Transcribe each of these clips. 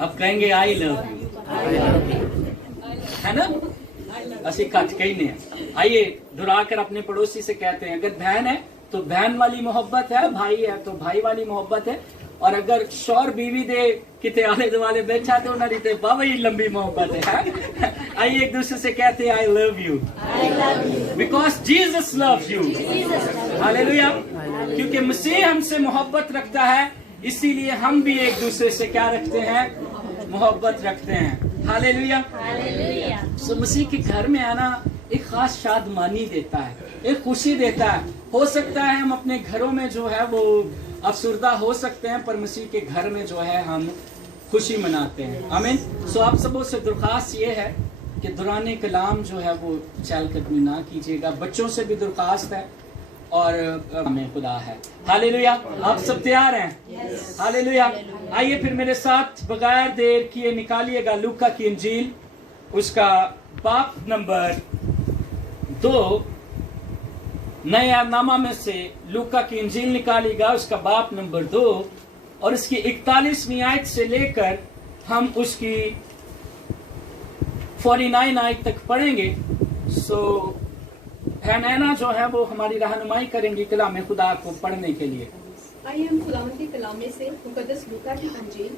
اب کہیں گے آئی لو یو، ہے نا؟ اسی کٹ کہنے ہیں. آئیے دہرا کر اپنے پڑوسی سے کہتے ہیں اگر بہن ہے تو بہن والی محبت ہے، بھائی ہے تو بھائی والی محبت ہے، اور اگر شوہر بیوی دے کتے آلے دوالے بیٹھا تو انہوں نے بابا ہی لمبی محبت ہے. آئیے ایک دوسرے سے کہتے ہیں I love you because Jesus loves you. Hallelujah. کیونکہ مسیح ہم سے محبت رکھتا ہے، اسی لیے ہم بھی ایک دوسرے سے کیا رکھتے ہیں؟ محبت رکھتے ہیں. ہاللیلویا. سو مسیح کے گھر میں آنا ایک خاص شادمانی دیتا ہے، ایک خوشی دیتا ہے. ہو سکتا ہے ہم اپنے گھروں میں جو ہے وہ افسردہ ہو سکتے ہیں، پر مسیح کے گھر میں جو ہے ہم خوشی مناتے ہیں. آمین. سو آپ سبوں سے درخواست یہ ہے کہ دوران کلام جو ہے وہ چہل قدمی نہ کیجیے گا. بچوں سے بھی درخواست ہے اور ہمیں خدا ہے. ہاللیلویا. آپ سب تیار ہیں؟ ہاللیلویا. آئیے پھر میرے ساتھ بغیر دیر کیے نکالیے گا لوکا کی انجیل، اس کا باب نمبر 2. نئے نامہ میں سے لوکا کی انجیل نکالی گا، اس کا باب نمبر 2 اور اس کی 41ویں آیت سے لے کر ہم اس کی 49 آیت تک پڑھیں گے. سو نینا جو ہے وہ ہماری رہنمائی کریں گی کلام خدا کو پڑھنے کے لیے. آئیے ہم خداوند کے کلام میں سے مقدس لوکا کی انجیل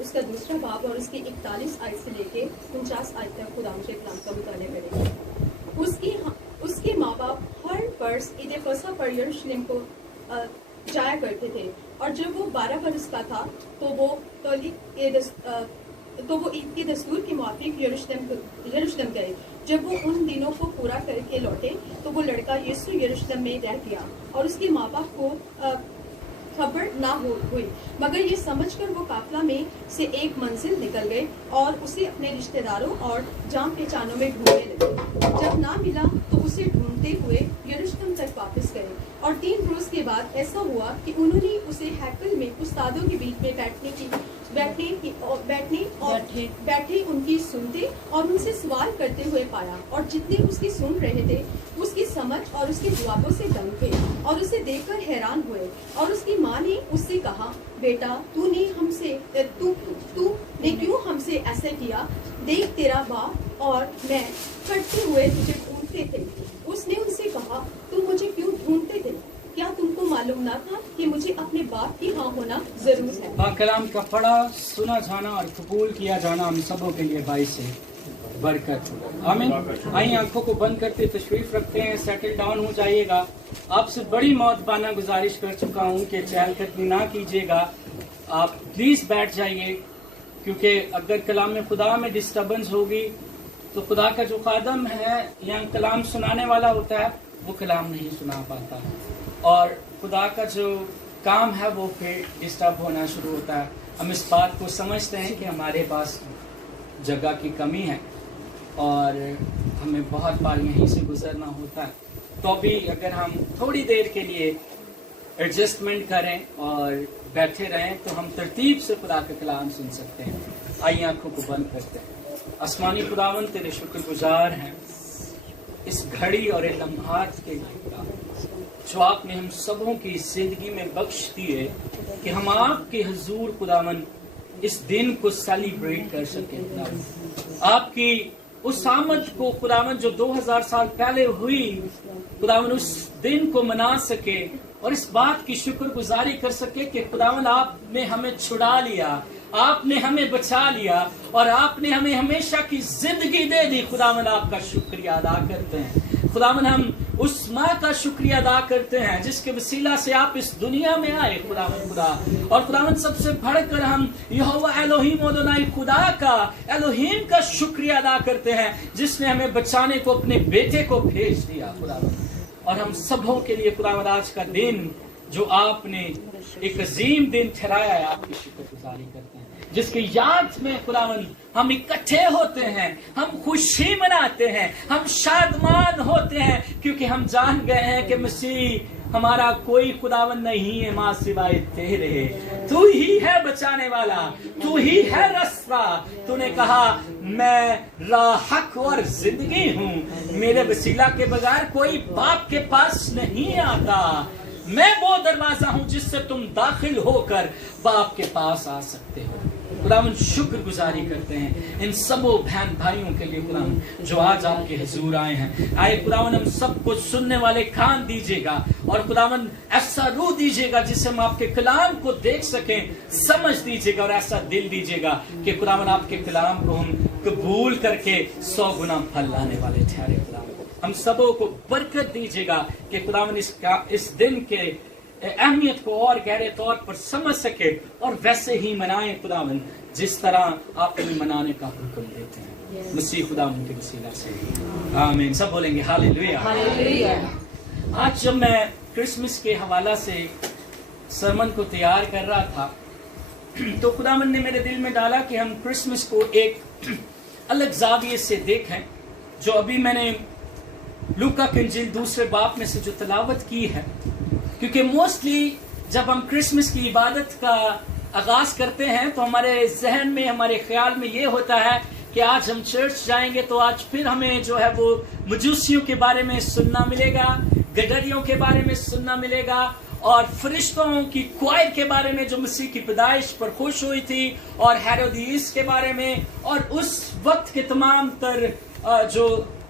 اس کا 2 باب اور اس کی 41 آیت سے لے کے 49 آیت تک خداوند کے کلام کا مطالعہ کریں گے. اس کے ماں باپ ہر برس عید فصح پر یروشلم کو جایا کرتے تھے، اور جب وہ 12 برس کا تھا تو وہ عید کے دستور کے موافق یروشلم گئے. جب وہ ان دنوں کو پورا کر کے لوٹے تو وہ لڑکا یسوع یروشلم میں رہ گیا، اور اس کے ماں باپ کو خبر نہ ہوئی، مگر یہ سمجھ کر وہ قافلہ میں سے ایک منزل نکل گئے اور اسے اپنے رشتہ داروں اور جان پہچانوں میں ڈھونڈنے لگے. جب نہ ملا تو اسے ڈھونڈتے ہوئے یروشلم تک واپس گئے، اور 3 روز کے بعد ایسا ہوا کہ انہوں نے اسے ہیکل میں استادوں کے بیچ میں بیٹھے ان کی سنتے اور ان سے سوال کرتے ہوئے پایا، اور جتنے اس کی سن رہے تھے اس کی سمجھ اور اس کے جوابوں سے دنگ تھے اور اسے دیکھ کر حیران ہوئے. اور اس کی ماں نے اس سے کہا، بیٹا تو نے کیوں ہم سے ایسا کیا؟ دیکھ تیرا باپ اور میں کرتے ہوئے تجھے ڈھونڈتے تھے. اس نے ان سے کہا، تم مجھے کیوں ڈھونڈتے تھے؟ کیا تم کو معلوم نہ تھا کہ مجھے اپنے باپ کی ہاں ہونا ضرور ہے؟ پاک کلام کا پڑھا، سنا جانا اور قبول کیا جانا ہم سبوں کے لیے باعث سے برکت. آمین. آئیے آنکھوں کو بند کرتے تشریف رکھتے ہیں، سیٹل ڈاؤن ہو جائیے گا. آپ سے بڑی مؤدبانہ گزارش کر چکا ہوں کہ چہل قدمی نہ کیجیے گا. آپ پلیز بیٹھ جائیے، کیونکہ اگر کلام خدا میں ڈسٹربنس ہوگی تو خدا کا جو خادم ہے یا کلام سنانے والا ہوتا ہے وہ کلام نہیں سنا پاتا، اور خدا کا جو کام ہے وہ پھر ڈسٹرب ہونا شروع ہوتا ہے. ہم اس بات کو سمجھتے ہیں کہ ہمارے پاس جگہ کی کمی ہے اور ہمیں بہت بار یہیں سے گزرنا ہوتا ہے، تو بھی اگر ہم تھوڑی دیر کے لیے ایڈجسٹمنٹ کریں اور بیٹھے رہیں تو ہم ترتیب سے خدا کا کلام سن سکتے ہیں. آئیے آنکھوں کو بند کرتے ہیں. آسمانی خداوند تیرے شکر گزار ہیں اس گھڑی اور لمحات کے لیے جو آپ نے ہم سبوں کی زندگی میں بخش دیے کہ ہم آپ کے حضور خداوند اس دن کو سیلیبریٹ کر سکیں. آپ کی اس آمد کو خداوند جو 2000 سال پہلے ہوئی، خداوند اس دن کو منا سکے اور اس بات کی شکر گزاری کر سکے کہ خداوند آپ نے ہمیں چھڑا لیا، آپ نے ہمیں بچا لیا اور آپ نے ہمیں ہمیشہ کی زندگی دے دی. خداوند آپ کا شکریہ ادا کرتے ہیں. خداوند ہم اس ماں کا شکریہ ادا کرتے ہیں جس کے وسیلہ سے آپ اس دنیا میں آئے خداوند خدا. اور خداوند سب سے بڑھ کر ہم یہوہ الوہیم ادونائی خدا کا الوہیم کا شکریہ ادا کرتے ہیں جس نے ہمیں بچانے کو اپنے بیٹے کو بھیج دیا خداوند. اور ہم سبوں کے لیے خداوند آج کا دن جو آپ نے ایک عظیم دن ٹھہرایا ہے آپ کی شکر گزاری کرتے ہیں، جس کی یاد میں خداوند ہم اکٹھے ہوتے ہیں، ہم خوشی مناتے ہیں، ہم شادمان ہوتے ہیں، کیونکہ ہم جان گئے ہیں کہ مسیح ہمارا کوئی خداوند نہیں ہے ماں سوائے تیرے. تو ہی ہے بچانے والا، تو ہی ہے رستہ. تو نے کہا میں راہ حق اور زندگی ہوں، میرے وسیلہ کے بغیر کوئی باپ کے پاس نہیں آتا. میں وہ دروازہ ہوں جس سے تم داخل ہو کر باپ کے پاس آ سکتے ہو. खुदावन शुक्र गुजारी करते हैं इन सबों बहन भाइयों के लिए खुदावन जो आज आपके हुजूर आए हैं। आए खुदावन हम सबको सुनने वाले कान दीजिएगा और खुदावन ऐसा रूह दीजिएगा जिससे हम आपके कलाम को देख सकें, समझ दीजिएगा और ऐसा दिल दीजिएगा कि खुदावन आपके कलाम को हम कबूल करके 100 गुना फल लाने वाले ठहरे। खुदावन हम सबों को बरकत दीजिएगा कि खुदावन इस दिन के अहमियत को और गहरे तौर पर समझ सके और वैसे ही मनाएं खुदावन जिस तरह आप हमें मनाने का हुक्म देते हैं। मसीह खुदावन के वसीला से आमीन। सब बोलेंगे हालेलुया। आज जब मैं क्रिसमस के हवाला से सरमन को तैयार कर रहा था तो खुदावन ने मेरे दिल में डाला कि हम क्रिसमस को एक अलग जाविये से देखें। जो अभी मैंने लूका की इंजील दूसरे बाब में से जो तलावत की है, क्योंकि मोस्टली जब हम क्रिसमस की इबादत का आगाज करते हैं तो हमारे जहन में, हमारे ख्याल में ये होता है कि आज हम चर्च जाएंगे तो आज फिर हमें जो है वो मजूसियों के बारे में सुनना मिलेगा, गडरियों के बारे में सुनना मिलेगा और फरिश्तों की क्वायर के बारे में जो मसीह की पैदाइश पर खुश हुई थी और हेरोदियस के बारे में और उस वक्त के तमाम तर जो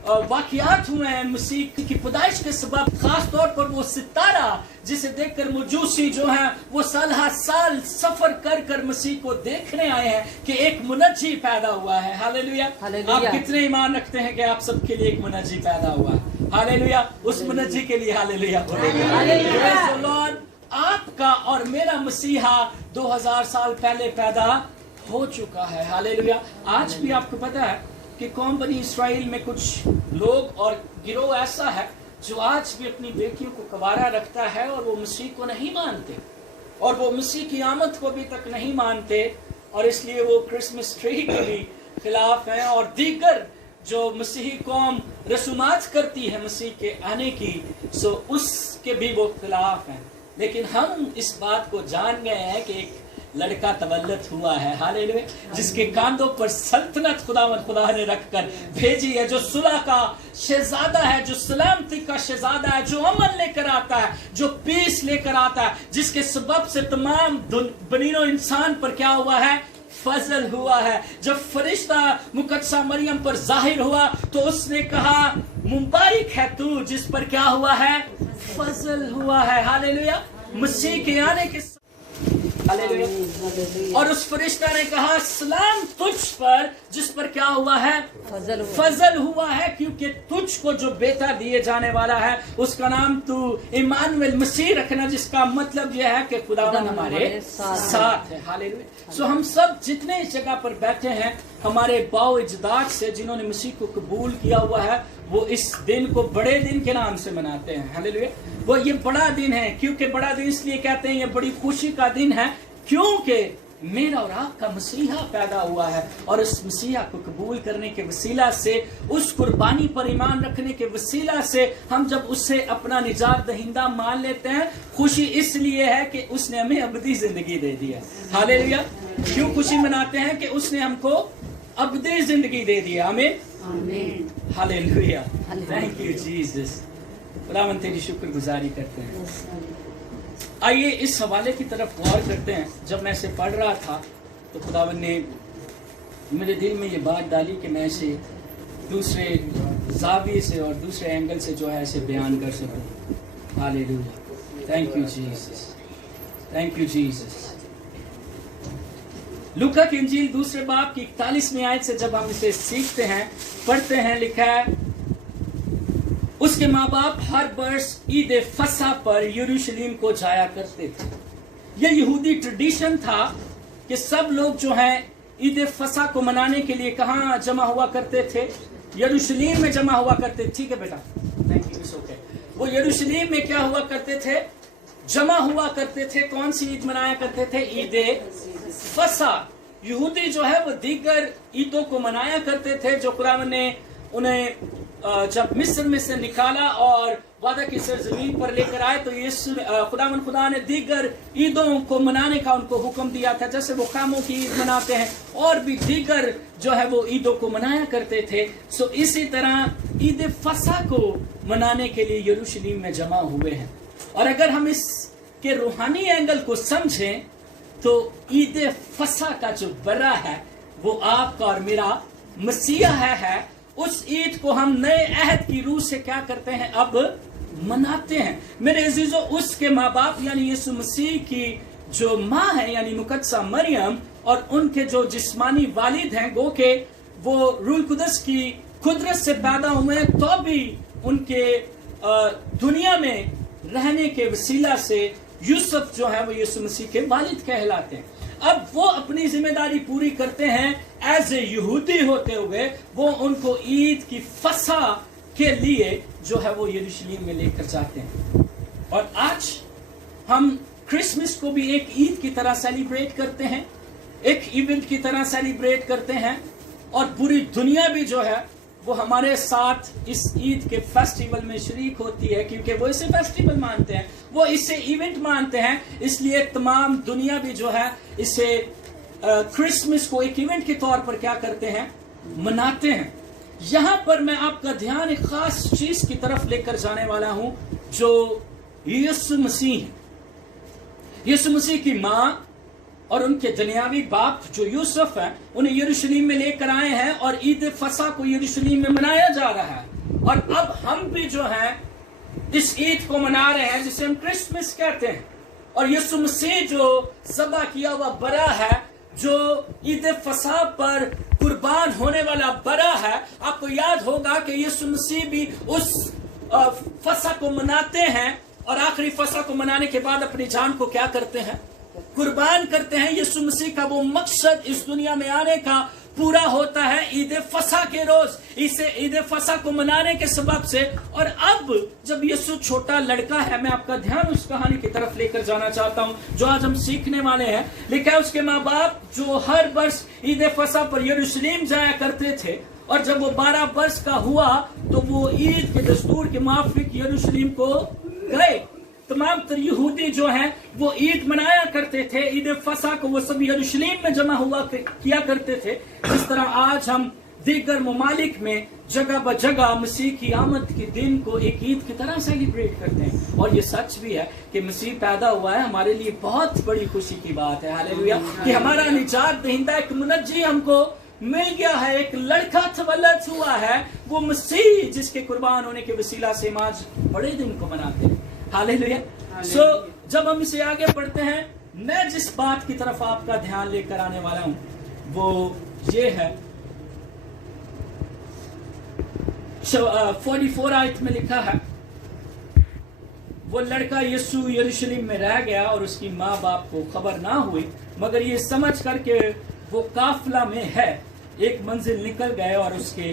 वाकयात हुए हैं मसीह की पैदाइश के सबब, खास तौर पर वो सितारा जिसे देखकर मजूसी जो हैं वो साल हर साल सफर कर कर मसीह को देखने आए हैं कि एक मुनज्जी पैदा हुआ है। हालेलुया। आप कितने ईमान रखते हैं कि आप सबके लिए एक मुनज्जी पैदा हुआ है? हालेलुया। उस मुनज्जी के लिए हालेलुया बोलेंगे। आपका और मेरा मसीहा 2000 साल पहले पैदा हो चुका है। हालेलुया। आज भी आपको पता है कि कौम बनी इस्राएल में कुछ लोग और गिरोह ऐसा है जो आज भी अपनी बेटियों को कवारा रखता है और वो मसीह को नहीं मानते और वो मसीह की आमद को अभी तक नहीं मानते और इसलिए वो क्रिसमस ट्री के भी खिलाफ हैं और दीगर जो मसीही कौम रसूमात करती है मसीह के आने की, सो उसके भी वो खिलाफ हैं। लेकिन हम इस बात को जान गए हैं कि एक लड़का तवल्लत हुआ है, हालेलुया, जिसके कांधों पर सल्तनत खुदा ने रखकर भेजी है, जो सुलह का शहजादा है, जो सलामती का शहजादा है, जो अमन लेकर आता है, जो पीस लेकर आता है, जिसके सबब से तमाम बनीनो इंसान पर क्या हुआ है? फजल हुआ है। जब फरिश्ता मुकद्दसा मरियम पर जाहिर हुआ तो उसने कहा मुबारक है तू जिस पर क्या हुआ है? फजल हुआ है। हालेलुया। मसीह के आने के और उस फरिश्ता ने कहा सलाम तुझ पर जिस पर क्या हुआ है? फजल हुआ है, क्योंकि तुझको जो बेटा दिए जाने वाला है उसका नाम तू इमानुएल मसीह रखना, जिसका मतलब यह है कि खुदावन हमारे साथ है। हालेलुया। सो हम सब जितने इस जगह पर बैठे हैं, हमारे बाओ इजदाद से जिन्होंने मसीह को कबूल किया हुआ है, वो इस दिन को बड़े दिन के नाम से मनाते हैं। हालेलुया। वो ये बड़ा दिन है, क्योंकि बड़ा दिन इसलिए कहते हैं, ये बड़ी खुशी का दिन है क्योंकि मेरा और आपका मसीहा पैदा हुआ है और उस मसीहा को कबूल करने के वसीला से, उस कुर्बानी पर ईमान रखने के वसीला से हम जब उससे अपना निजात दहिंदा मान लेते हैं, खुशी इसलिए है कि उसने हमें अबदी जिंदगी दे दी है। हालेलुया। क्यों खुशी मनाते हैं? कि उसने हमको अबदी जिंदगी दे दी है। आमीन। हालेलुया। Thank you Jesus. खुदावंद तेरी शुक्रगुजारी करते हैं। आइए इस हवाले की तरफ गौर करते हैं। जब मैं इसे पढ़ रहा था तो खुदावंद ने मेरे दिल में ये बात डाली कि मैं इसे दूसरे जाविये से और दूसरे एंगल से जो है इसे बयान कर सकूं। Hallelujah. Thank you Jesus. Thank you Jesus. लूका की इंजील दूसरे बाब की 41वीं आयत से जब हम इसे सीखते हैं, पढ़ते हैं, लिखा है उसके माँ बाप हर वर्ष ईद फसा पर यरूशलेम को जाया करते थे। यह यहूदी ट्रेडिशन था कि सब लोग जो हैं ईद फसा को मनाने के लिए कहाँ जमा हुआ करते थे? यरूशलेम में जमा हुआ करते। ठीक है बेटा, थैंक यू। ओके। वो यरूशलेम में क्या हुआ करते थे? जमा हुआ करते थे। कौन सी ईद मनाया करते थे? ईद फसा। यहूदी जो है वो दीगर ईदों को मनाया करते थे जो खुदावंद ने उन्हें जब मिस्र में से निकाला और वादा की सरजमीन पर लेकर आए तो यीशु खुदा ने दीगर ईदों को मनाने का उनको हुक्म दिया था। जैसे वो खामों की ईद मनाते हैं और भी दीगर जो है वो ईदों को मनाया करते थे। सो इसी तरह ईद फसा को मनाने के लिए यरूशलेम में जमा हुए हैं। और अगर हम इसके रूहानी एंगल को समझें तो ईद फसा का जो बरा है वो आपका और मेरा मसीहा है। उस ईद को हम नए अहद की रूह से क्या करते हैं, अब मनाते हैं। मेरे अजीजों, उसके माँ बाप यानी यीशु मसीह की जो माँ है यानी मुकद्दसा मरियम और उनके जो जिस्मानी वालिद हैं, गो के वो रूह कुदस की कुदरत से पैदा हुए हैं, तो भी उनके दुनिया में रहने के वसीला से यूसुफ जो है वो यीशु मसीह के वालिद कहलाते हैं। अब वो अपनी जिम्मेदारी पूरी करते हैं एज ए यहूदी होते हुए, वो उनको ईद की फसा के लिए जो है वो यरूशलेम में लेकर जाते हैं। और आज हम क्रिसमस को भी एक ईद की तरह सेलिब्रेट करते हैं, एक इवेंट की तरह सेलिब्रेट करते हैं, और पूरी दुनिया भी जो है वो हमारे साथ इस ईद के फेस्टिवल में शरीक होती है, क्योंकि वो इसे फेस्टिवल मानते हैं, वो इसे इवेंट मानते हैं। इसलिए तमाम दुनिया भी जो है इसे क्रिसमस को एक इवेंट के तौर पर क्या करते हैं, मनाते हैं। यहाँ पर मैं आपका ध्यान एक खास चीज की तरफ लेकर जाने वाला हूं, जो यीशु मसीह है। यीशु मसीह की माँ और उनके दुनियावी बाप जो यूसुफ है, उन्हें यरूशलेम में लेकर आए हैं और ईद फसा को यरूशलेम में मनाया जा रहा है। और अब हम भी जो है इस ईद को मना रहे हैं जिसे हम क्रिसमस कहते हैं। और यीशु मसीह जो ज़बह किया हुआ बरा है, जो ईद फसा पर कुर्बान होने वाला बरा है, आपको याद होगा कि यीशु मसीह भी उस फसा को मनाते हैं और आखिरी फसा को मनाने के बाद अपनी जान को क्या करते हैं, कुर्बान करते हैं। यीशु मसीह का वो मकसद इस दुनिया में आने का पूरा होता है ईद फसा के रोज, इसे ईद फसा को मनाने के सबब से। और अब जब यीशु छोटा लड़का है, मैं आपका ध्यान उस कहानी की तरफ लेकर जाना चाहता हूं जो आज हम सीखने वाले हैं। लिखा है उसके माँ बाप जो हर वर्ष ईद फसा पर यरूशलेम जाया करते थे, और जब वो 12 वर्ष का हुआ तो वो ईद के दस्तूर के मुताबिक यरूशलेम को गए। तमाम यहूदी जो हैं वो ईद मनाया करते थे, ईद फसा को वो सब यरूशलेम में जमा हुआ किया करते थे। जिस तरह आज हम दीगर ममालिक में जगह ब जगह मसीह की आमद के दिन को एक ईद की तरह सेलिब्रेट करते हैं। और ये सच भी है कि मसीह पैदा हुआ है, हमारे लिए बहुत बड़ी खुशी की बात है, हालेलुया, कि हमारा निजात दहिंदा एक मुनज्जी हमको मिल गया है, एक लड़का तवल्लद हुआ है, वो मसीह जिसके कुर्बान होने के वसीला से हम आज बड़े दिन को मनाते हैं, हालेलुया। सो जब हम इसे आगे बढ़ते हैं, मैं जिस बात की तरफ आपका ध्यान लेकर आने वाला हूं वो ये है, 44 आयत में लिखा है, वो लड़का यीशु यरूशलेम में रह गया और उसकी माँ बाप को खबर ना हुई, मगर ये समझ करके वो काफिला में है एक मंजिल निकल गए और उसके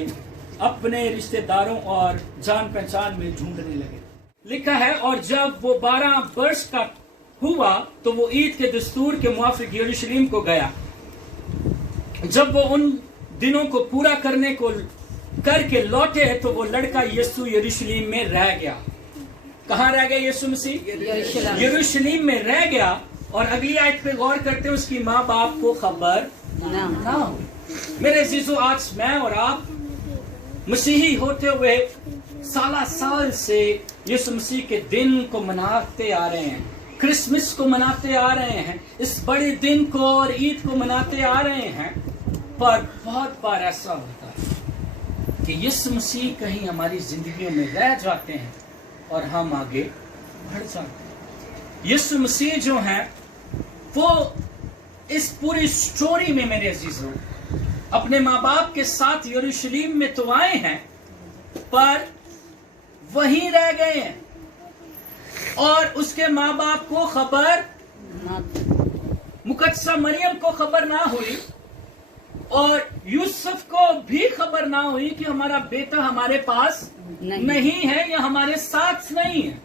अपने रिश्तेदारों और जान पहचान में ढूंढने लगे। लिखा है, और जब वो 12 वर्ष का हुआ तो वो ईद के दस्तूर के मुताबिक यरूशलेम को गया। जब वो उन दिनों को पूरा करके लौटे तो वो लड़का यीशु यरूशलेम में रह गया। कहाँ रह गया यीशु मसीह? यरूशलेम में रह गया। और अगली आयत पे गौर करते हैं, उसकी माँ बाप को खबर ना हो। मेरे अजीजों, आज मैं और आप मसीही होते हुए साल से यीशु मसीह के दिन को मनाते आ रहे हैं, क्रिसमस को मनाते आ रहे हैं, इस बड़े दिन को और ईद को मनाते आ रहे हैं। पर बहुत बार ऐसा होता है कि यीशु मसीह कहीं हमारी जिंदगियों में रह जाते हैं और हम आगे बढ़ जाते हैं। यीशु मसीह जो है वो इस पूरी स्टोरी में मेरे अजीजों अपने माँ बाप के साथ यरूशलेम में तो आए हैं, पर वहीं रह गए हैं और उसके माँ बाप को खबर, मुकद्दसा मरियम को खबर ना हुई और यूसुफ को भी खबर ना हुई कि हमारा बेटा हमारे पास नहीं है या हमारे साथ नहीं है।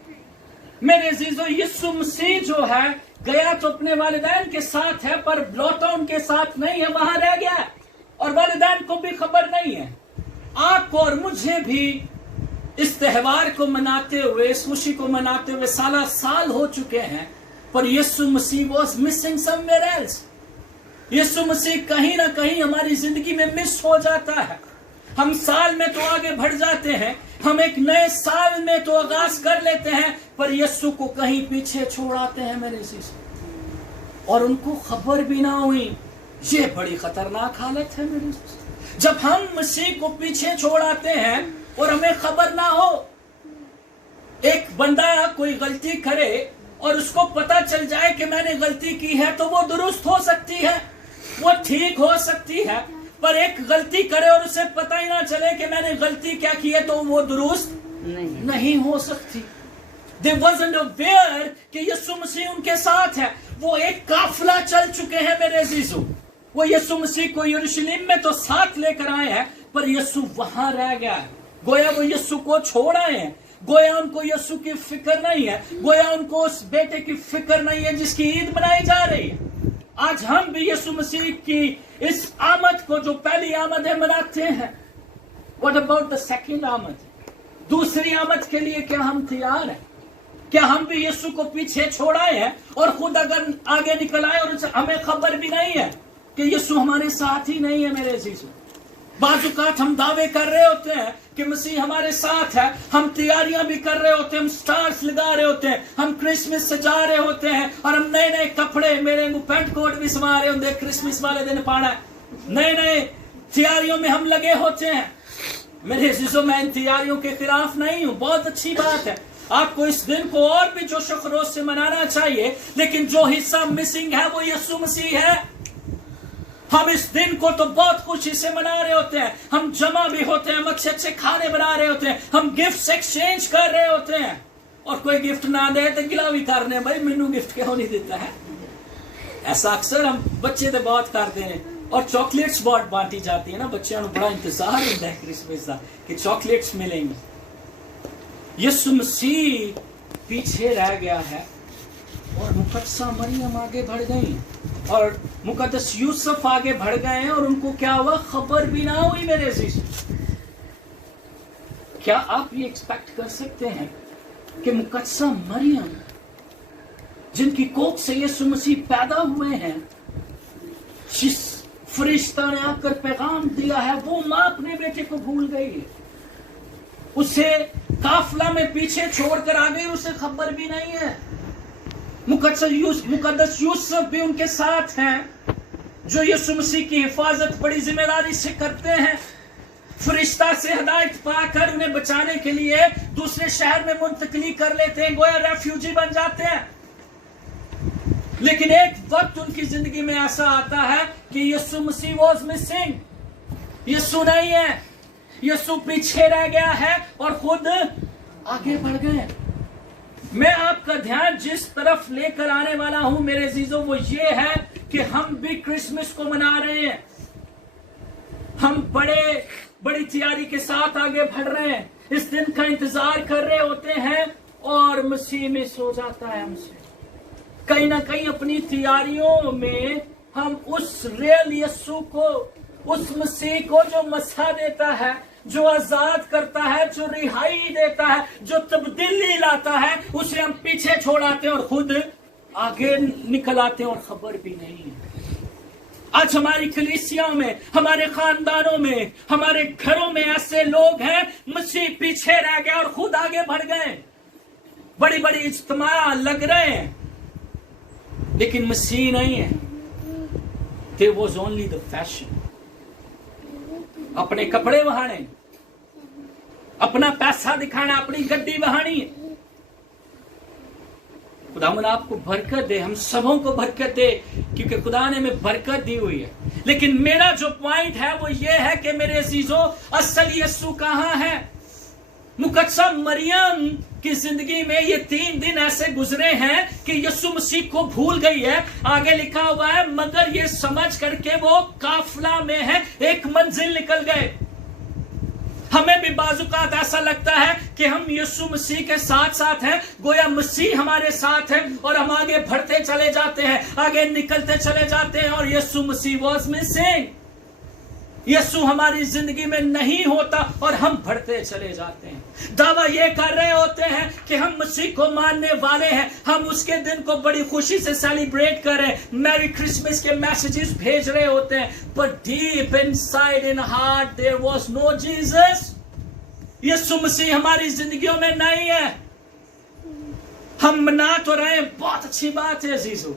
मेरे अजीजों, यीशु मसीह जो है गया तो अपने वालिदैन के साथ है, पर लौटा उनके साथ नहीं है, वहां रह गया है और वालिदैन को भी खबर नहीं है। आपको और मुझे भी इस त्योहार को मनाते हुए, इस खुशी को मनाते हुए साल हो चुके हैं, पर यीशु मसीह वाज मिसिंग समवेयर एल्स। यीशु मसीह कहीं ना कहीं हमारी जिंदगी में मिस हो जाता है। हम साल में तो आगे बढ़ जाते हैं, हम एक नए साल में तो आगाज कर लेते हैं, पर यीशु को कहीं पीछे छोड़ आते हैं मेरे और उनको खबर भी ना हुई। ये बड़ी खतरनाक हालत है मेरे। जब हम मसीह को पीछे छोड़ आते हैं और हमें खबर ना हो, एक बंदा कोई गलती करे और उसको पता चल जाए कि मैंने गलती की है, तो वो दुरुस्त हो सकती है, वो ठीक हो सकती है। पर एक गलती करे और उसे पता ही ना चले कि मैंने गलती क्या की है, तो वो दुरुस्त नहीं हो सकती। They wasn't aware कि यीशु मसीह उनके साथ है। वो एक काफिला चल चुके हैं मेरे अजीजों। वो यीशु मसीह को यरूशलेम में तो साथ लेकर आए हैं, पर यीशु वहां रह गया है। गोया वो यीशु को छोड़ आए हैं, गोया उनको यीशु की फिक्र नहीं है, गोया उनको उस बेटे की फिक्र नहीं है जिसकी ईद मनाई जा रही है। आज हम भी यीशु मसीह की इस आमद को, जो पहली आमद है, मनाते हैं। What about the second आमद? दूसरी आमद के लिए क्या हम तैयार हैं? क्या हम भी यीशु को पीछे छोड़ आए हैं और खुद अगर आगे निकल आए और हमें खबर भी नहीं है कि यीशु हमारे साथ ही नहीं है मेरे अजीजों? बाजुकात हम दावे कर रहे होते हैं कि मसीह हमारे साथ है, हम तैयारियां भी कर रहे होते हैं, हम स्टार्स लगा रहे होते हैं, हम क्रिसमस सजा रहे होते हैं, और हम नए नए कपड़े, मेरे पैंट कोट भी समा रहे होते हैं, क्रिसमस वाले दिन पाना है। नए नए तैयारियों में हम लगे होते हैं। मेरे अजीजों, मैं इन तैयारियों के खिलाफ नहीं हूं, बहुत अच्छी बात है। आपको इस दिन को और भी जोश खरोश से मनाना चाहिए, लेकिन जो हिस्सा मिसिंग है वो यीशु मसीह है। हम इस दिन को तो बहुत खुशी से मना रहे होते हैं, हम जमा भी होते हैं, हम अच्छे अच्छे खाने बना रहे होते हैं, हम गिफ्ट एक्सचेंज कर रहे होते हैं, और कोई गिफ्ट ना दे तो गिला भी कर रहे हैं, भाई मैनू गिफ्ट क्यों नहीं देता है। ऐसा अक्सर हम बच्चे तो बहुत करते हैं, और चॉकलेट्स बहुत बांटी जाती है ना, बच्चों को बड़ा इंतजार होता है क्रिसमस का कि चॉकलेट्स मिलेंगे। यीशु मसीह पीछे रह गया है और मुकद्दसा मरियम आगे बढ़ गई, और मुकद्दस यूसुफ आगे बढ़ गए हैं, और उनको क्या हुआ खबर भी ना हुई मेरे अजीज। क्या आप ये एक्सपेक्ट कर सकते हैं कि मुकद्दसा मरियम, जिनकी कोख से यीशु मसीह पैदा हुए हैं, जिस फरिश्ता ने आकर पैगाम दिया है, वो मां अपने बेटे को भूल गई है, उसे काफिला में पीछे छोड़कर आ गई, उसे खबर भी नहीं है। मुकद्दस यूसुफ भी उनके साथ हैं, जो यीशु मसीह की हिफाजत बड़ी जिम्मेदारी से करते हैं। फरिश्ता से हिदायत पाकर उन्हें बचाने के लिए दूसरे शहर में मुंतकिली कर लेते हैं, गोया रेफ्यूजी बन जाते हैं। लेकिन एक वक्त उनकी जिंदगी में ऐसा आता है कि यीशु मसीह वाज मिसिंग, यीशु नहीं है, यीशु पीछे रह गया है और खुद आगे बढ़ गए। मैं आपका ध्यान जिस तरफ लेकर आने वाला हूं मेरे अजीजों, वो ये है कि हम भी क्रिसमस को मना रहे हैं, हम बड़ी तैयारी के साथ आगे बढ़ रहे हैं, इस दिन का इंतजार कर रहे होते हैं, और मसीह मिस हो जाता है हमसे। कहीं ना कहीं अपनी तैयारियों में हम उस रियल यीशु को, उस मसीह को जो मसा देता है, जो आजाद करता है, जो रिहाई देता है, जो तब्दीली लाता है, उसे हम पीछे छोड़ाते हैं और खुद आगे निकल आते हैं और खबर भी नहीं है। आज हमारी कलीसियाओं में, हमारे खानदानों में, हमारे घरों में ऐसे लोग हैं, मसीह पीछे रह गए और खुद आगे बढ़ गए। बड़ी बड़ी इज्तिमा लग रहे हैं, लेकिन मसीह नहीं है। There was only the fashion. अपने कपड़े बहाने, अपना पैसा दिखाना, अपनी गड्डी बहानी। खुदावन आपको बरकत दे, हम सबों को बरकत दे, क्योंकि खुदा ने हमें बरकत दी हुई है। लेकिन मेरा जो पॉइंट है वो ये है कि मेरे अजीजों, असल यीशु कहां है? मुकद्दसा मरियम की जिंदगी में ये 3 दिन ऐसे गुजरे हैं कि यीशु मसीह को भूल गई है। आगे लिखा हुआ है, मगर ये समझ करके वो काफिला में है, एक मंजिल निकल गए। हमें भी बाजुकात ऐसा लगता है कि हम यीशु मसीह के साथ साथ हैं, गोया मसीह हमारे साथ है, और हम आगे बढ़ते चले जाते हैं, आगे निकलते चले जाते हैं, और यीशु मसीह वाज मिसिंग। यीशु हमारी जिंदगी में नहीं होता और हम बढ़ते चले जाते हैं। दावा ये कर रहे होते हैं कि हम मसीह को मानने वाले हैं, हम उसके दिन को बड़ी खुशी से सेलिब्रेट कर रहे हैं, मैरी क्रिसमस के मैसेजेस भेज रहे होते हैं, पर deep inside in heart there was no Jesus. यीशु मसीह हमारी जिंदगियों में नहीं है। हम मना तो रहे हैं, बहुत अच्छी बात है अजीजों,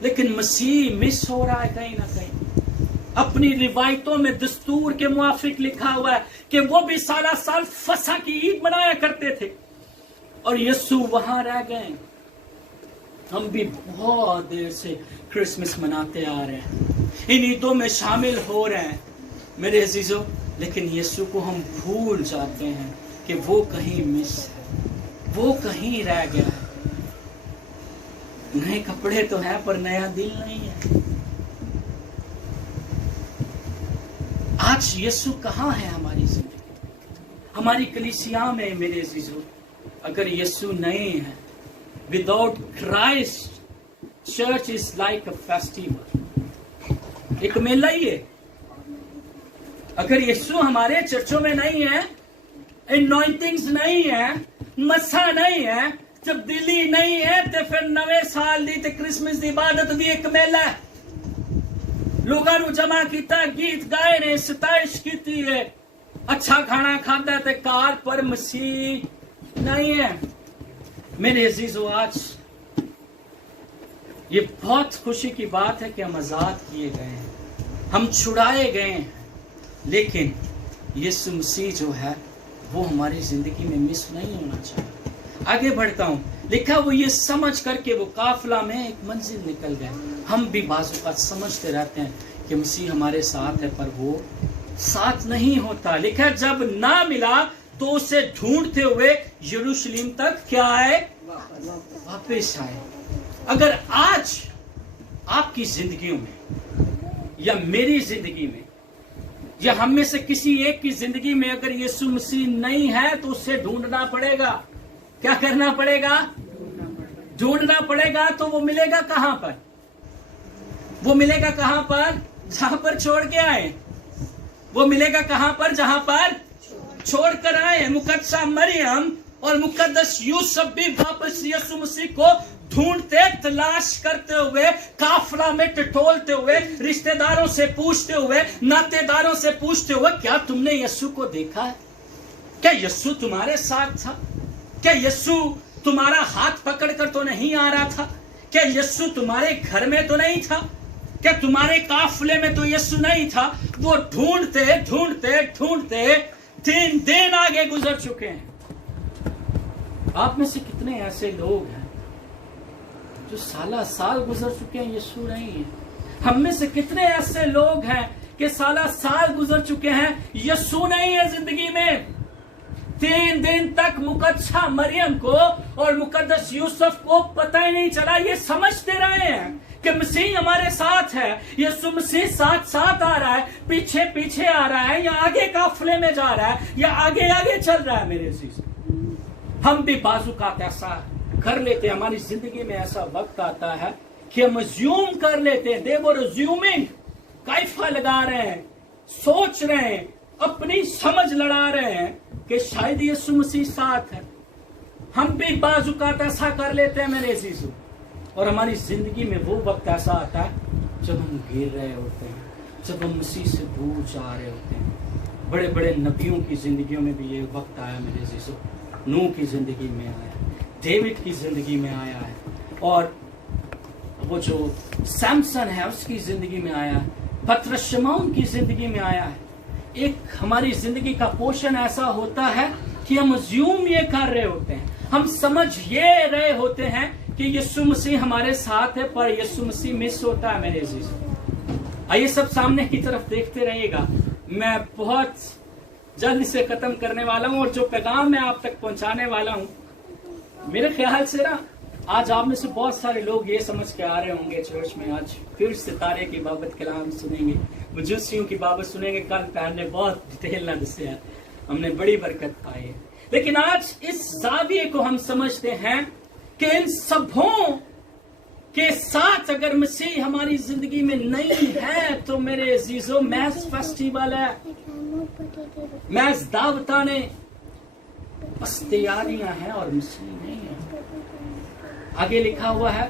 لیکن مسیح مس ہو رہا ہے کہیں نہ کہیں. اپنی روایتوں میں دستور کے موافق لکھا ہوا ہے کہ وہ بھی سالہ سال فسح کی عید منایا کرتے تھے اور یسوع وہاں رہ گئے. ہم بھی بہت دیر سے کرسمس مناتے آ رہے ہیں, ان عیدوں میں شامل ہو رہے ہیں میرے عزیزوں, لیکن یسوع کو ہم بھول جاتے ہیں کہ وہ کہیں مس ہے, وہ کہیں رہ گیا ہے. نئے کپڑے تو ہیں پر نیا دل نہیں ہے. آج یسوع کہاں ہے ہماری زندگی, ہماری کلیسیا میں میرے عزیزوں؟ اگر یسوع نہیں ہے, without Christ church is like a festival, ایک میلہ ہی ہے. اگر یسوع ہمارے چرچوں میں نہیں ہے, انوائنٹنگز نہیں ہے, مسا نہیں ہے, تبدیلی نہیں ہے, تو پھر نوے سال دی تے کرسمس دی عبادت دی ایک میلہ ہے. لوگاں نو جمع کیتا, گیت گائے نے, ستائش کیتی ہے, اچھا کھانا کھاتا تے کار پر مسیح نہیں ہے. میرے عزیزو, آج یہ بہت خوشی کی بات ہے کہ ہم آزاد کیے گئے ہیں, ہم چھڑائے گئے ہیں, لیکن یسوع مسیح جو ہے وہ ہماری زندگی میں مس نہیں ہونا چاہیے. آگے بڑھتا ہوں, لکھا وہ یہ سمجھ کر کے وہ قافلہ میں ایک منزل نکل گئے. ہم بھی بعض اوقات سمجھتے رہتے ہیں کہ مسیح ہمارے ساتھ ہے پر وہ ساتھ نہیں ہوتا. لکھا جب نہ ملا تو اسے ڈھونڈتے ہوئے یروشلم تک کیا آئے, واپس آئے. اگر آج آپ کی زندگیوں میں یا میری زندگی میں یا ہم میں سے کسی ایک کی زندگی میں اگر یسوع مسیح نہیں ہے تو اسے ڈھونڈنا پڑے گا. کیا کرنا پڑے گا؟ ڈھونڈنا پڑے گا. تو وہ ملے گا کہاں پر؟ وہ ملے گا کہاں پر؟ جہاں پر چھوڑ کے آئے. وہ ملے گا کہاں پر؟ جہاں پر چھوڑ کر آئے. مقدسہ مریم اور مقدس یوسف بھی واپس یسوع مسیح کو ڈھونڈتے, تلاش کرتے ہوئے, قافلہ میں ٹٹولتے ہوئے, رشتہ داروں سے پوچھتے ہوئے, ناتے داروں سے پوچھتے ہوئے, کیا تم نے یسوع کو دیکھا ہے؟ کیا یسوع تمہارے ساتھ تھا؟ کیا یسوع تمہارا ہاتھ پکڑ کر تو نہیں آ رہا تھا؟ کیا یسوع تمہارے گھر میں تو نہیں تھا؟ کیا تمہارے قافلے میں تو یسوع نہیں تھا؟ وہ ڈھونڈتے ڈھونڈتے ڈھونڈتے 3 دن آگے گزر چکے ہیں. آپ میں سے کتنے ایسے لوگ ہیں جو سالہ سال گزر چکے ہیں, یسوع نہیں ہے؟ ہم میں سے کتنے ایسے لوگ ہیں کہ سالہ سال گزر چکے ہیں, یسوع نہیں ہے زندگی میں؟ 3 دن تک مقدسہ مریم کو اور مقدس یوسف کو پتہ ہی نہیں چلا. یہ سمجھتے رہے ہیں کہ مسیح ہمارے ساتھ ہے, یسوع مسیح ساتھ ساتھ آ رہا ہے, پیچھے پیچھے آ رہا ہے, یا آگے قافلے میں جا رہا ہے, یا آگے آگے چل رہا ہے. میرے عزیز, ہم بھی بعض اوقات ایسا کر لیتے ہیں. ہماری زندگی میں ایسا وقت آتا ہے کہ ہم ازیوم کر لیتے ہیں. they were assuming, کائفہ لگا رہے ہیں, سوچ رہے ہیں, اپنی سمجھ لڑا رہے ہیں کہ شاید یسوع مسیح ساتھ ہے. ہم بھی بعض اوقات ایسا کر لیتے ہیں میرے عزیزو, اور ہماری زندگی میں وہ وقت ایسا آتا ہے جب ہم گر رہے ہوتے ہیں, جب ہم مسیح سے دور جا رہے ہوتے ہیں. بڑے بڑے نبیوں کی زندگیوں میں بھی یہ وقت آیا میرے عزیزو. نوح کی زندگی میں آیا, ڈیوڈ کی زندگی میں آیا ہے, اور وہ جو سیمسن ہے اس کی زندگی میں آیا ہے, پطرس شمعون کی زندگی میں آیا ہے. ایک ہماری زندگی کا پورشن ایسا ہوتا ہے کہ ہم ازیوم یہ کر رہے ہوتے ہیں, ہم سمجھ یہ رہے ہوتے ہیں کہ یسوع مسیح ہمارے ساتھ ہے, پر یسوع مسیح مس ہوتا ہے. میرے عزیز, آئیے سب سامنے کی طرف دیکھتے رہیے گا. میں بہت جلد سے ختم کرنے والا ہوں, اور جو پیغام میں آپ تک پہنچانے والا ہوں, میرے خیال سے نا آج آپ میں سے بہت سارے لوگ یہ سمجھ کے آ رہے ہوں گے چرچ میں, آج پھر ستارے کی بابت کلام سنیں گے, مجوسیوں کی بابت سنیں گے. کل پیر نے بہت ڈیٹیل نہ دسے ہیں, ہم نے بڑی برکت پائی ہے. لیکن آج اس زاویے کو ہم سمجھتے ہیں کہ ان سبوں کے ساتھ اگر مسیح ہماری زندگی میں نہیں ہے تو میرے عزیزوں محض فیسٹیول ہے, محض دعوتانے, بس تیاریاں ہیں اور مسیح نہیں ہے. آگے لکھا ہوا ہے,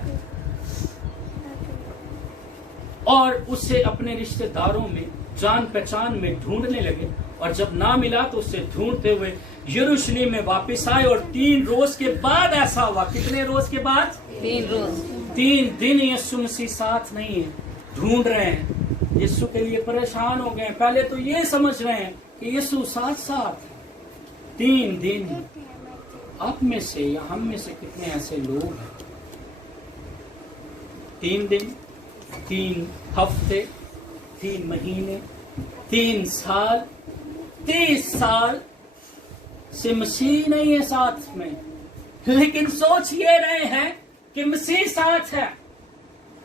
اور اسے اپنے رشتہ داروں میں جان پہچان میں ڈھونڈنے لگے, اور جب نہ ملا تو اسے ڈھونڈتے ہوئے یروشلم میں واپس آئے. اور 3 روز کے بعد ایسا ہوا. کتنے روز کے بعد؟ 3 दिन यीशु मसीह साथ नहीं है, ढूंढ रहे हैं, यीशु के लिए परेशान हो गए। पहले तो ये समझ रहे हैं कि यीशु साथ साथ है। 3 दिन। आप में से या हम में से कितने ऐसे लोग हैं? 3 दिन, 3 हफ्ते, 3 महीने, 3 साल, 30 साल से मसीह नहीं है साथ में, लेकिन सोच ये रहे हैं कि मसीह साथ है।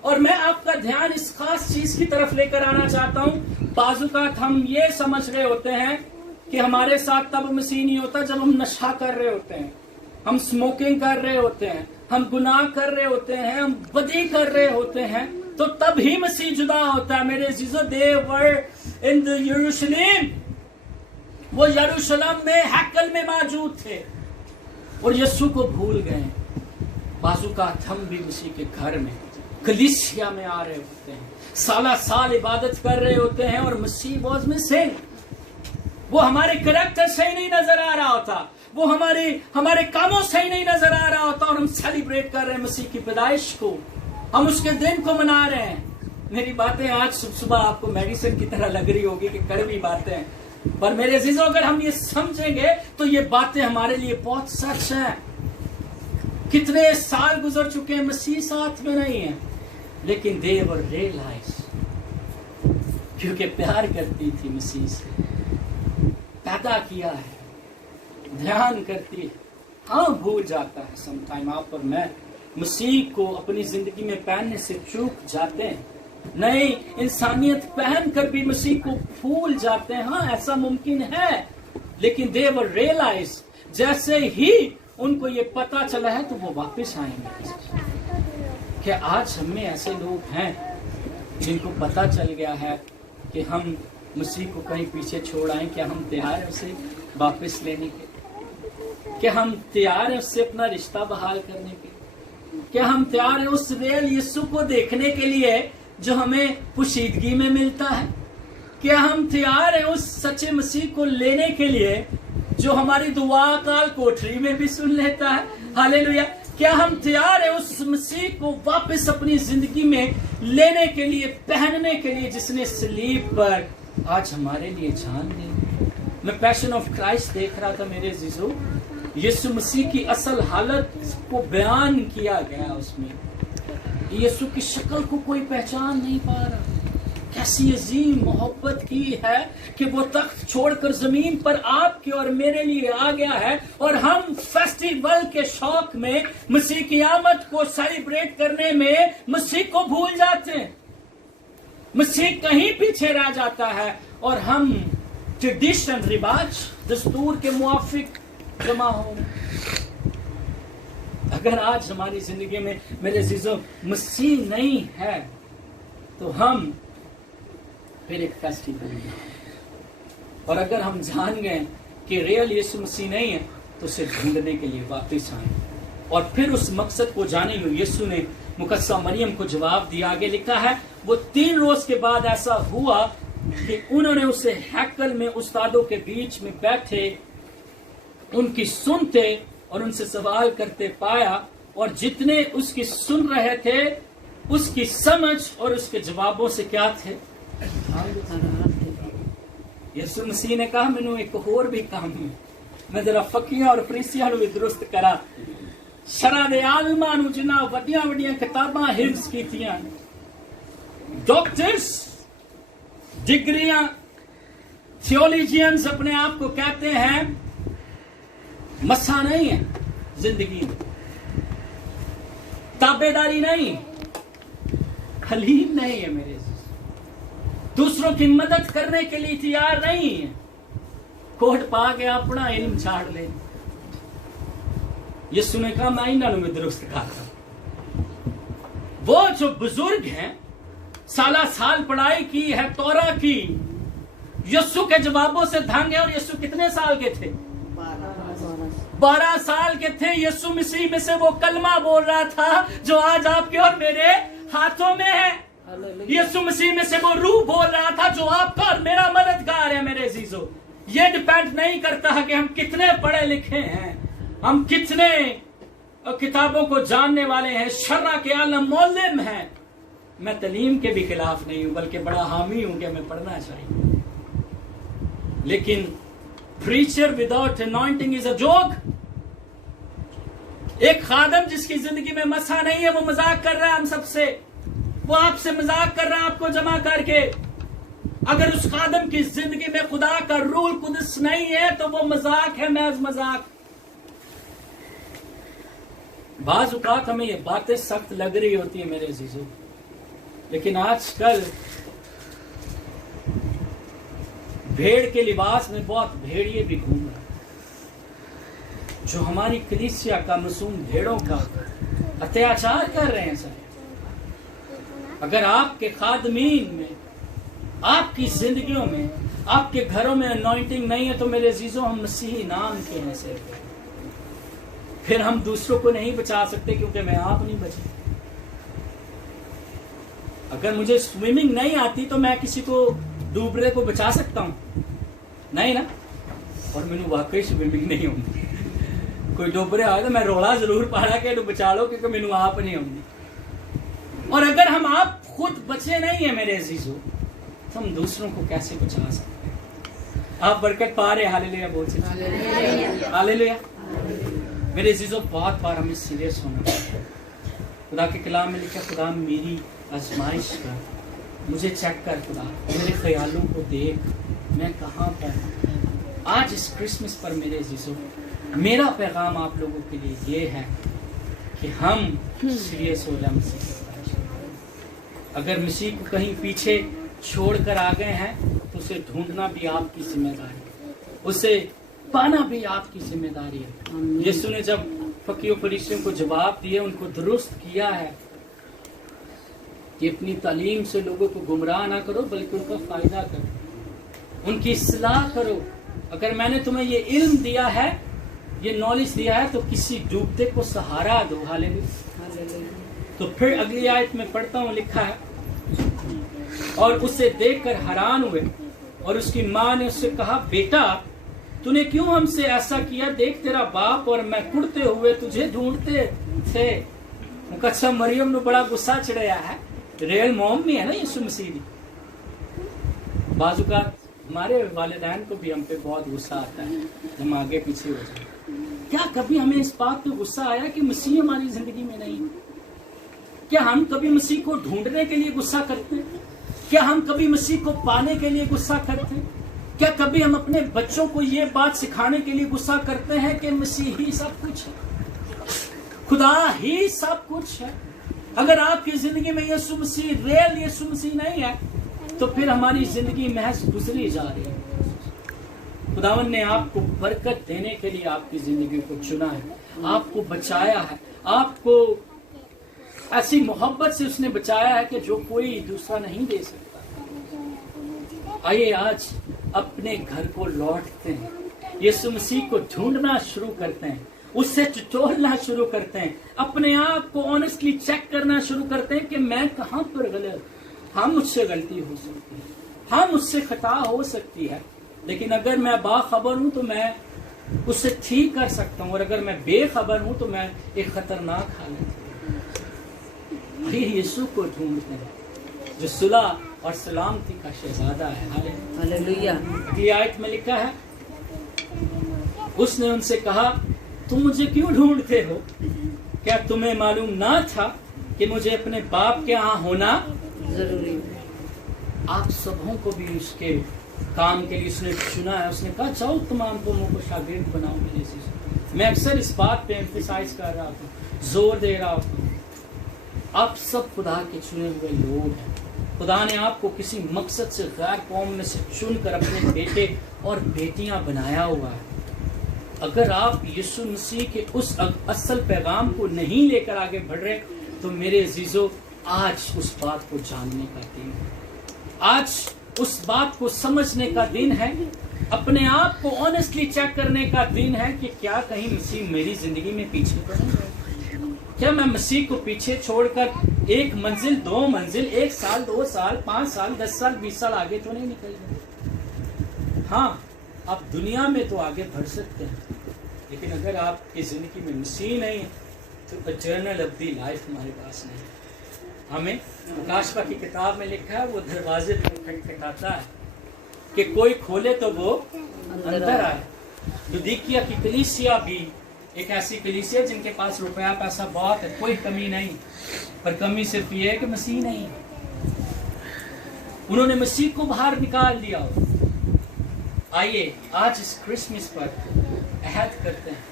और मैं आपका ध्यान इस खास चीज की तरफ लेकर आना चाहता हूं। बाजुकात हम ये समझ रहे होते हैं कि हमारे साथ तब मसीह नहीं होता जब हम नशा कर रहे होते हैं, हम स्मोकिंग कर रहे होते हैं, हम गुनाह कर रहे होते हैं, हम बदी कर रहे होते हैं, तो तब ही मसीह जुदा होता है। मेरे अजीजों, दे वर इन द यरूशलेम, वो यरूशलेम में हैकल में मौजूद थे और यीशु को भूल गए। बाजुकात हम भी मसीह के घर में, कलीसिया में आ रहे होते हैं, साला साल इबादत कर रहे होते हैं और मसीह वाज मिसिंग। वो हमारे करैक्टर से ही नहीं नजर आ रहा होता, वो हमारे कामों से ही नहीं नजर आ रहा होता, और हम सेलिब्रेट कर रहे हैं मसीह की पैदाइश को, हम उसके दिन को मना रहे हैं। मेरी बातें आज सुबह आपको मेडिसिन की तरह लग रही होगी कि कड़वी बातें, पर मेरे अजीजों, अगर हम ये समझेंगे तो ये बातें हमारे लिए बहुत सच है। कितने साल गुजर चुके हैं, मसीह साथ में नहीं है, लेकिन दे वर रियलाइज, क्योंकि प्यार करती थी मसीह से, पैदा किया है, ध्यान करती है। हाँ, भूल जाता है समटाइम, आप और मैं मसीह को अपनी जिंदगी में पहनने से चूक जाते हैं, नई इंसानियत पहन कर भी मसीह को भूल जाते हैं। हाँ, ऐसा मुमकिन है, लेकिन दे वर रियलाइज, जैसे ही उनको ये पता चला है तो वो वापस आएंगे। कि आज हम में ऐसे लोग हैं जिनको पता चल गया है कि हम मसीह को कहीं पीछे छोड़ आए, क्या हम तैयार हैं उसे वापस लेने के? क्या हम तैयार हैं उससे अपना रिश्ता बहाल करने के? क्या हम तैयार हैं उस रियल यीशु को देखने के लिए जो हमें पुशीदगी में मिलता है? क्या हम तैयार हैं उस सच्चे मसीह को लेने के लिए जो हमारी दुआ काल कोठरी में भी सुन लेता है? हालेलुया। क्या हम तैयार हैं उस मसीह को वापस अपनी जिंदगी में लेने के लिए, पहनने के लिए, जिसने सलीब पर आज हमारे लिए जान दी? मैं पैशन ऑफ क्राइस्ट देख रहा था मेरे अजीजों, यीशु मसीह की असल हालत को बयान किया गया उसमें। यीशु की शक्ल को कोई पहचान नहीं पा रहा। कैसी अजीम मोहब्बत की है कि वो तख्त छोड़कर जमीन पर आपके और मेरे लिए आ गया है, और हम फेस्टिवल के शौक में मसीह की आमद को सेलिब्रेट करने में मसीह को भूल जाते हैं। मसीह कहीं पीछे रह जाता है और हम ट्रेडिशन, रिवाज, दस्तूर के मुआफिक जमा हो। अगर आज हमारी जिंदगी में मेरे अजीजों मसीह नहीं है तो हम फिर एक फेस्टिवल में, और अगर हम जान गए कि रियल यीशु मसीह नहीं है तो उसे ढूंढने के लिए वापस आए और फिर उस मकसद को जाने। यीशु ने मुकद्दसा मरियम को जवाब दिया। आगे लिखा है, वो 3 रोज के बाद ऐसा हुआ कि उन्होंने उसे हैकल में उस्तादों के बीच में बैठे उनकी सुनते और उनसे सवाल करते पाया, और जितने उसकी सुन रहे थे उसकी समझ और उसके जवाबों से क्या थे? यीशु मसीह ने कहा, मैंने एक और भी काम है, मैं जरा फकीहां और फरीसियां भी दुरुस्त करा, शरा दे आलिमां नूं जिन्हां वड्डियां वड्डियां किताबां हिफ्ज़ कीतियां, डॉक्टर्स, डिग्रियां, थियोलॉजियंस अपने आप को कहते हैं, मसा नहीं है जिंदगी में, ताबेदारी नहीं, हलीम नहीं है मेरे, दूसरों की मदद करने के लिए तैयार नहीं है, कोट पा के अपना इल्म छाड़ ले। यीशु ने कहा, मैं इन्होंने भी दुरुस्त कहा। वो जो बुजुर्ग हैं, साला साल पढ़ाई की है तौरा की, यीशु के जवाबों से दंग है। और यीशु कितने साल के थे? 12 साल के थे। यीशु मसीह में से वो कलमा बोल रहा था जो आज आपके और मेरे हाथों में है। यीशु मसीह में से वो रूह बोल रहा था जो आपका और मेरा मददगार है। मेरे अजीजों, ये डिपेंड नहीं करता है कि हम कितने पढ़े लिखे हैं, हम कितने और किताबों को जानने वाले हैं, शर्रा के आलम मौलिम हैं। मैं तालीम के भी खिलाफ नहीं हूं, बल्कि बड़ा हामी हूं कि हमें पढ़ना चाहिए। लेकिन preacher without anointing is a joke. एक खादम जिसकी जिंदगी में मसा नहीं है, वो मजाक कर रहा है हम सबसे। वो आपसे मजाक कर रहा है आपको जमा करके। अगर उस खादम की जिंदगी में खुदा का रूल कुदस नहीं है तो वो मजाक है, महज मजाक। बाज औकात हमें ये बातें सख्त लग रही होती है मेरे अजीजों, लेकिन आजकल भेड़ के लिबास में बहुत भेड़िए भी घूम रहे हैं, जो हमारी कलीसिया का मासूम भेड़ों का अत्याचार कर रहे हैं सर। अगर आपके खादमीन में, आपकी जिंदगियों में, आपके घरों में अनॉइंटिंग नहीं है तो मेरे अजीजों हम मसीही नाम के हैं सिर्फ। फिर हम दूसरों को नहीं बचा सकते क्योंकि मैं आप नहीं बचे। अगर मुझे स्विमिंग नहीं आती तो मैं किसी को डूबने को बचा सकता हूं? नहीं ना। और मैंने वाकई स्विमिंग नहीं होती। कोई डूबरे आए तो मैं रोला जरूर पाड़ा के बचा लो, क्योंकि मैंने आप नहीं होती। और अगर हम आप खुद बचे नहीं है मेरे अजीजों, तो हम दूसरों को कैसे बचा सकते हैं? आप बरकत पा रहे, हालेलुया बोल सकते, हालेलुया। मेरे अजीजों, बहुत बार हमें सीरियस होना चाहिए। खुदा के कलाम में लिखा, खुदा मेरी आजमाइश कर, मुझे चेक कर खुदा, मेरे ख्यालों को देख, मैं कहाँ पर हूँ। आज इस क्रिसमस पर मेरे अजीजों, मेरा पैगाम आप लोगों के लिए ये है कि हम सीरियस हो जाए मसीह के बारे। अगर मसीह को कहीं पीछे छोड़कर आ गए हैं तो उसे ढूंढना भी आपकी जिम्मेदारी है, उसे पाना भी आपकी जिम्मेदारी है। यीशु ने जब फकीरों फरीसियों को जवाब दिए, उनको दुरुस्त किया है कि अपनी तालीम से लोगों को गुमराह ना करो बल्कि उनका फायदा करो, उनकी इस्लाह करो। अगर मैंने तुम्हें ये इल्म दिया है, ये नॉलेज दिया है, तो किसी डूबते को सहारा दो। हालेलुया। तो फिर अगली आयत में पढ़ता हूँ, लिखा है, और उसे देखकर हैरान हुए और उसकी माँ ने उससे कहा, बेटा तूने क्यों हमसे ऐसा किया? देख तेरा बाप और मैं कुड़ते हुए तुझे ढूंढते थे। अच्छा, मरियम ने बड़ा गुस्सा चढ़ाया है। रियल मॉम भी है ना यीशु मसीह। बाजू का हमारे वालिदैन को भी हम पे बहुत गुस्सा आता है, हम आगे पीछे हो जाए। क्या कभी हमें इस बात पे गुस्सा आया कि मसीह हमारी जिंदगी में नहीं? क्या हम कभी मसीह को ढूंढने के लिए गुस्सा करते हैं? क्या हम कभी मसीह को पाने के लिए गुस्सा करते हैं? क्या कभी हम अपने बच्चों को ये बात सिखाने के लिए गुस्सा करते हैं कि मसीह ही सब कुछ है, खुदा ही सब कुछ है? अगर आपकी जिंदगी में यीशु मसीह, रियल यीशु मसीह नहीं है, तो फिर हमारी जिंदगी महज गुजरी जा रही है। खुदावन ने आपको बरकत देने के लिए आपकी जिंदगी को चुना है, आपको बचाया है, आपको ऐसी मोहब्बत से उसने बचाया है कि जो कोई दूसरा नहीं दे सकता। आइए आज अपने घर को लौटते हैं, यीशु मसीह को ढूंढना शुरू करते हैं, उससे टटोलना शुरू करते हैं, अपने आप को ऑनेस्टली चेक करना शुरू करते हैं कि मैं कहाँ पर गलत। हम मुझसे गलती हो सकती है, हम मुझसे खता हो सकती है, लेकिन अगर मैं बाखबर हूं तो मैं उससे ठीक कर सकता हूं, और अगर मैं बेखबर हूं तो मैं एक खतरनाक हालत हूं। यीशु को ढूंढते हैं जो सुलह और सलामती का शहजादा है। हालेलुया। अगली आयत में लिखा है, उसने उनसे कहा, तुम मुझे क्यों ढूंढते हो? क्या तुम्हें मालूम ना था कि मुझे अपने बाप के यहाँ होना जरूरी है? आप सबों को भी उसके काम के लिए उसने चुना है। उसने कहा, जाओ तमाम कौमों को शागिर्द बनाओ मेरे से। मैं अक्सर इस बात पे एम्फेसाइज कर रहा हूँ, जोर दे रहा हूँ, आप सब खुदा के चुने हुए लोग हैं। खुदा ने आपको किसी मकसद से गैर कौम में से चुनकर अपने बेटे और बेटियां बनाया हुआ है। अगर आप यीशु मसीह के उस असल पैगाम को नहीं लेकर आगे बढ़ रहे, तो मेरे अजीजों, आज उस बात को जानने का दिन है, आज उस बात को समझने का दिन है, अपने आप को ऑनेस्टली चेक करने का दिन है कि क्या कहीं मसीह मेरी जिंदगी में पीछे पड़ गए? क्या मैं मसीह को पीछे छोड़कर एक मंजिल, दो मंजिल, 1 साल, 2 साल, 5 साल, 10 साल, 20 साल आगे तो नहीं निकल गए? हाँ, आप दुनिया में तो आगे बढ़ सकते हैं, लेकिन अगर आपकी जिंदगी में मसीह नहीं है तो इटर्नल अब्दी लाइफ हमारे पास नहीं। हमें प्रकाशवा की किताब में लिखा है, वो दरवाजे पे खटखटाता है कि कोई खोले तो वो अंदर आए। लुदीकिया की कलीसिया भी एक ऐसी कलीसिया जिनके पास रुपया पैसा बहुत है, कोई कमी नहीं, पर कमी सिर्फ ये है कि मसीह नहीं। उन्होंने मसीह को बाहर निकाल दिया। आइए आज इस क्रिसमस पर अहद करते हैं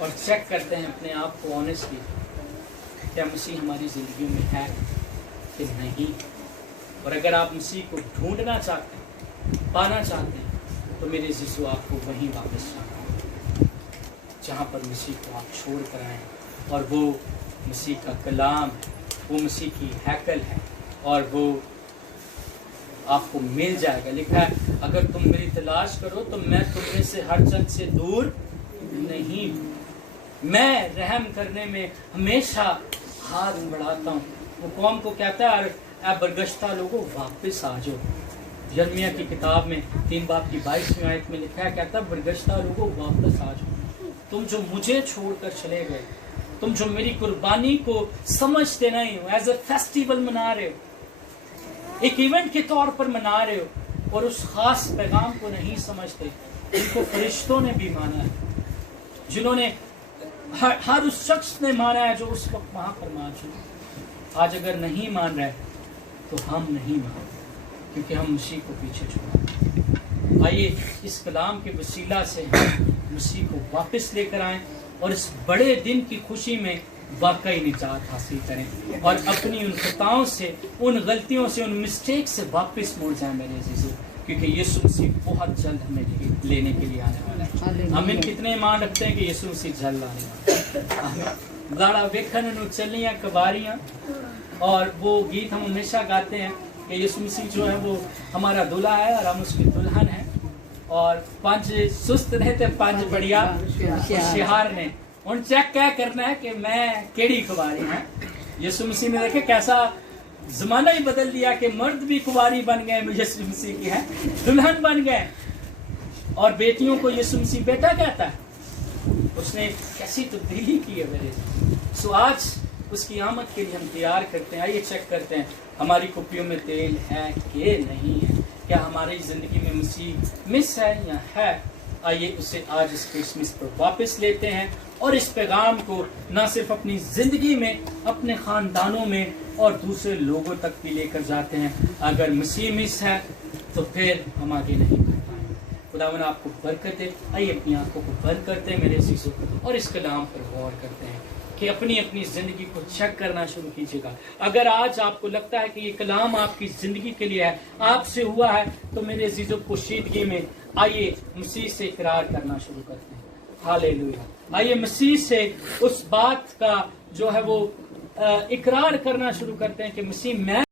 और चेक करते हैं अपने आप को ऑनेस्टली, क्या मसीह हमारी जिंदगी में है कि नहीं। और अगर आप मसीह को ढूंढना चाहते हैं, पाना चाहते हैं, तो मेरे जीसू आपको वहीं वापस जाना है जहाँ पर मसीह को आप छोड़ कर आए, और वो मसीह का कलाम है, वो मसीह की हैकल है, और वो आपको मिल जाएगा। लिखा है अगर तुम मेरी तलाश करो तो मैं तुम में से हर जन से दूर नहीं हूँ। मैं रहम करने में हमेशा हाथ बढ़ाता हूँ। वो कौम को कहता है ऐ बरगश्ता लोगों वापस आ जाओ। यिर्मयाह की किताब में 3 बाब की 22वीं आयत में लिखा है, कहता है बरगश्ता लोगों वापस आ जाओ। तुम जो मुझे छोड़कर चले गए, तुम जो मेरी कुर्बानी को समझते नहीं हो, एज ए फेस्टिवल मना रहे हो, एक इवेंट के तौर पर मना रहे हो, और उस खास पैगाम को नहीं समझते जिनको फरिश्तों ने भी माना है, जिन्होंने हर उस शख्स ने माना है जो उस वक्त वहां पर मौजूद। आज अगर नहीं मान रहे तो हम नहीं मान, क्योंकि हम मसीह को पीछे छोड़ा। आइए इस कलाम के वसीला से हम मसीह को वापस लेकर आएं और इस बड़े दिन की खुशी में वाकई निजात हासिल करें, और अपनी उन खताओं से, उन गलतियों से, उन मिस्टेक से वापस मुड़ जाएं मेरे अजीजों, क्योंकि यीशु मसीह बहुत जल्द हमें लेने के लिए आने वाला है। हमें कितने ईमान रखते हैं कि यीशु मसीह जल्द आने वाला है। गाड़ा वेखन नु चलियां कबारियां, और वो गीत हम हमेशा गाते हैं कि यीशु मसीह जो है वो हमारा दूल्हा है और हम उसकी दुल्हन है, और 5 सुस्त रहते 5 बढ़िया होशियार ने। उन चेक क्या करना है कि मैं केड़ी कुवारी है। यीशु मसीह ने देखे कैसा जमाना ही बदल दिया कि मर्द भी कुवारी बन गए, यीशु मसीह की है दुल्हन बन गए, और बेटियों को यीशु मसीह बेटा कहता है। उसने कैसी तब्दीली की है मेरे। सो आज उसकी आमद के लिए हम तैयार करते हैं। आइए चेक करते हैं हमारी कुप्पियों में तेल है कि नहीं है, क्या हमारी जिंदगी में मसीह मिस है या है। आइए उसे आज इस क्रिसमस पर वापस लेते हैं, और इस पैगाम को न सिर्फ अपनी जिंदगी में, अपने खानदानों में और दूसरे लोगों तक भी लेकर जाते हैं। अगर मसीह मिस है तो फिर हम आगे नहीं बढ़ पाएंगे। खुदावन आपको बरकत दे। आइए अपनी आंखों को बंद करते हैं मेरे अज़ीज़ों, और इस कलाम पर गौर करते हैं कि अपनी अपनी जिंदगी को चेक करना शुरू कीजिएगा। अगर आज आपको लगता है कि ये कलाम आपकी जिंदगी के लिए है, आपसे हुआ है, तो मेरे अज़ीज़ों पोशीदगी में आइए मसीह से इकरार करना शुरू करते हैं। हालेलुया। आइए मसीह से उस बात का जो है वो इकरार करना शुरू करते हैं कि मसीह मैं